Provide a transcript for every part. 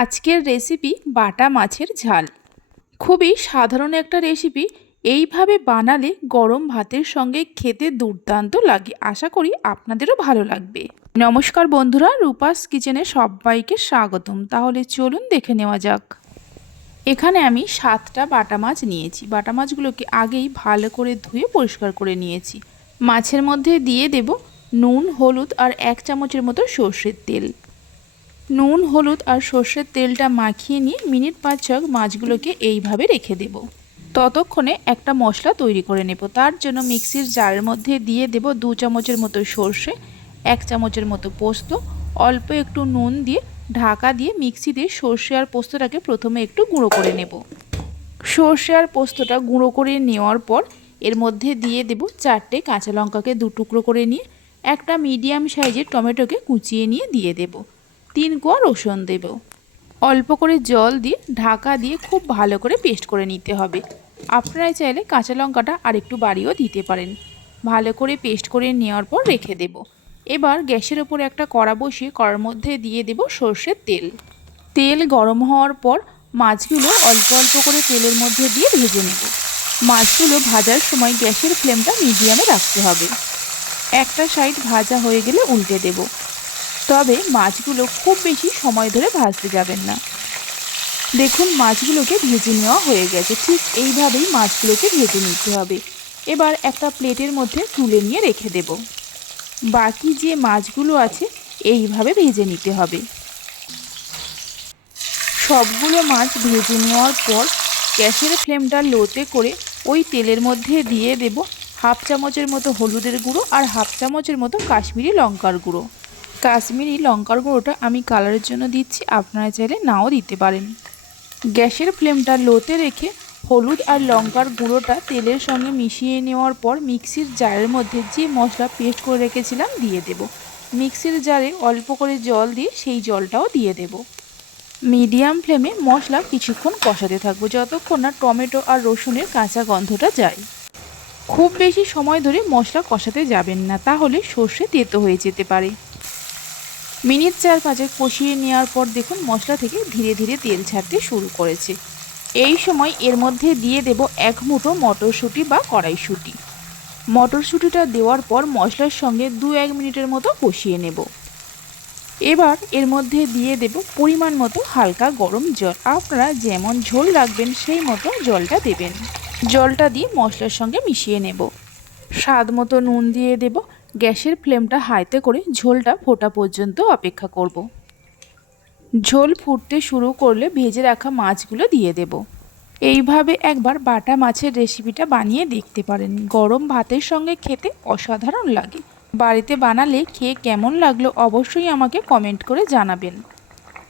আজকের রেসিপি বাটা মাছের ঝাল। খুবই সাধারণ একটা রেসিপি এইভাবে বানালে গরম ভাতের সঙ্গে খেতে দুর্দান্ত লাগে। আশা করি আপনাদেরও ভালো লাগবে। নমস্কার বন্ধুরা, রূপাস কিচেনে সবাইকে স্বাগতম। তাহলে চলুন দেখে নেওয়া যাক। এখানে আমি সাতটা বাটা মাছ নিয়েছি। বাটা মাছগুলোকে আগেই ভালো করে ধুয়ে পরিষ্কার করে নিয়েছি। মাছের মধ্যে দিয়ে দেব নুন, হলুদ আর এক চামচের মতো সর্ষের তেল। নুন, হলুদ আর সর্ষের তেলটা মাখিয়ে নিয়ে মিনিট পাঁচ ছক মাছগুলোকে এইভাবে রেখে দেব। ততক্ষণে একটা মশলা তৈরি করে নেব। তার জন্য মিক্সির জারের মধ্যে দিয়ে দেব দু চামচের মতো সর্ষে, এক চামচের মতো পোস্ত, অল্প একটু নুন দিয়ে ঢাকা দিয়ে মিক্সিতে সর্ষে আর পোস্তটাকে প্রথমে একটু গুঁড়ো করে নেব। সর্ষে আর পোস্তটা গুঁড়ো করে নেওয়ার পর এর মধ্যে দিয়ে দেব চারটে কাঁচা লঙ্কাকে দু টুকরো করে নিয়ে, একটা মিডিয়াম সাইজের টমেটোকে কুচিয়ে নিয়ে দিয়ে দেব। তিন কোয়া রসুন দেব। অল্প করে জল দিয়ে, ঢাকা দিয়ে খুব ভালো করে পেস্ট করে নিতে হবে। আপনারা চাইলে কাঁচা লঙ্কাটা আর একটু বাড়িয়েও দিতে পারেন। ভালো করে পেস্ট করে নেওয়ার পর রেখে দেব। এবার গ্যাসের ওপর একটা কড়া বসিয়ে কড়ার মধ্যে দিয়ে দেব সর্ষের তেল। তেল গরম হওয়ার পর মাছগুলো অল্প অল্প করে তেলের মধ্যে দিয়ে ভেজে নেব। মাছগুলো ভাজার সময় গ্যাসের ফ্লেমটা মিডিয়ামে রাখতে হবে। একটা সাইড ভাজা হয়ে গেলে উল্টে দেব। তবে মাছগুলো খুব বেশি সময় ধরে ভাজতে যাবেন না। দেখুন, মাছগুলোকে ভেজে নেওয়া হয়ে গেছে। ঠিক এইভাবেই মাছগুলোকে ভেজে নিতে হবে। এবার একটা প্লেটের মধ্যে তুলে নিয়ে রেখে দেব। বাকি যে মাছগুলো আছে, এইভাবে ভেজে নিতে হবে। সবগুলো মাছ ভেজে নেওয়ার পর গ্যাসের ফ্লেমটা লোতে করে ওই তেলের মধ্যে দিয়ে দেব হাফ চামচের মতো হলুদের গুঁড়ো আর হাফ চামচের মতো কাশ্মীরি লঙ্কার গুঁড়ো। কাশ্মীরি লঙ্কার গুঁড়োটা আমি কালারের জন্য দিচ্ছি, আপনারা চাইলে নাও দিতে পারেন। গ্যাসের ফ্লেমটা লোতে রেখে হলুদ আর লঙ্কার গুঁড়োটা তেলের সঙ্গে মিশিয়ে নেওয়ার পর মিক্সির জারের মধ্যে যে মশলা পেস্ট করে রেখেছিলাম দিয়ে দেব। মিক্সির জারে অল্প করে জল দিয়ে সেই জলটাও দিয়ে দেব। মিডিয়াম ফ্লেমে মশলা কিছুক্ষণ কষাতে থাকব, যতক্ষণ না টমেটো আর রসুনের কাঁচা গন্ধটা যায়। খুব বেশি সময় ধরে মশলা কষাতে যাবেন না, তাহলে সর্ষে তেতো হয়ে যেতে পারে। মিনিট চার পাঁচে কষিয়ে নেওয়ার পর দেখুন মশলা থেকে ধীরে ধীরে তেল ছাড়তে শুরু করেছে। এই সময় এর মধ্যে দিয়ে দেব এক মুঠো মটরশুঁটি বা কড়াইশুঁটি। মটরশুঁটিটা দেওয়ার পর মশলার সঙ্গে দু এক মিনিটের মতো কষিয়ে নেব। এবার এর মধ্যে দিয়ে দেব পরিমাণ মতো হালকা গরম জল। আপনারা যেমন ঝোল রাখবেন সেই মতো জলটা দেবেন। জলটা দিয়ে মশলার সঙ্গে মিশিয়ে নেব। স্বাদ মতো নুন দিয়ে দেব। গ্যাসের ফ্লেমটা হাইতে করে ঝোলটা ফোটা পর্যন্ত অপেক্ষা করব। ঝোল ফুটতে শুরু করলে ভেজে রাখা মাছগুলো দিয়ে দেব। এইভাবে একবার বাটা মাছের রেসিপিটা বানিয়ে দেখতে পারেন। গরম ভাতের সঙ্গে খেতে অসাধারণ লাগে। বাড়িতে বানালে খেয়ে কেমন লাগল অবশ্যই আমাকে কমেন্ট করে জানাবেন।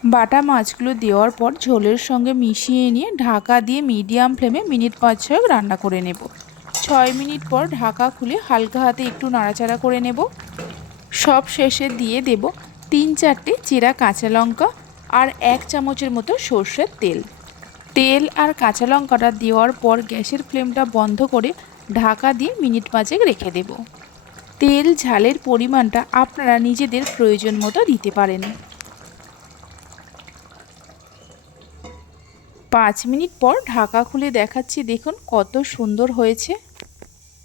বাটা মাছগুলো দেওয়ার পর ঝোলের সঙ্গে মিশিয়ে নিয়ে ঢাকা দিয়ে মিডিয়াম ফ্লেমে মিনিট পাঁচ ছয় রান্না করে নেব। ছয় মিনিট পর ঢাকা খুলে হালকা হাতে একটু নাড়াচাড়া করে নেব। সব শেষে দিয়ে দেব তিন চারটে চেরা কাঁচা লঙ্কা আর এক চামচের মতো সর্ষের তেল। তেল আর কাঁচা লঙ্কাটা দেওয়ার পর গ্যাসের ফ্লেমটা বন্ধ করে ঢাকা দিয়ে মিনিট পাঁচেক রেখে দেব। তেল ঝালের পরিমাণটা আপনারা নিজেদের প্রয়োজন মতো দিতে পারেন। পাঁচ মিনিট পর ঢাকা খুলে দেখাচ্ছি দেখুন কত সুন্দর হয়েছে।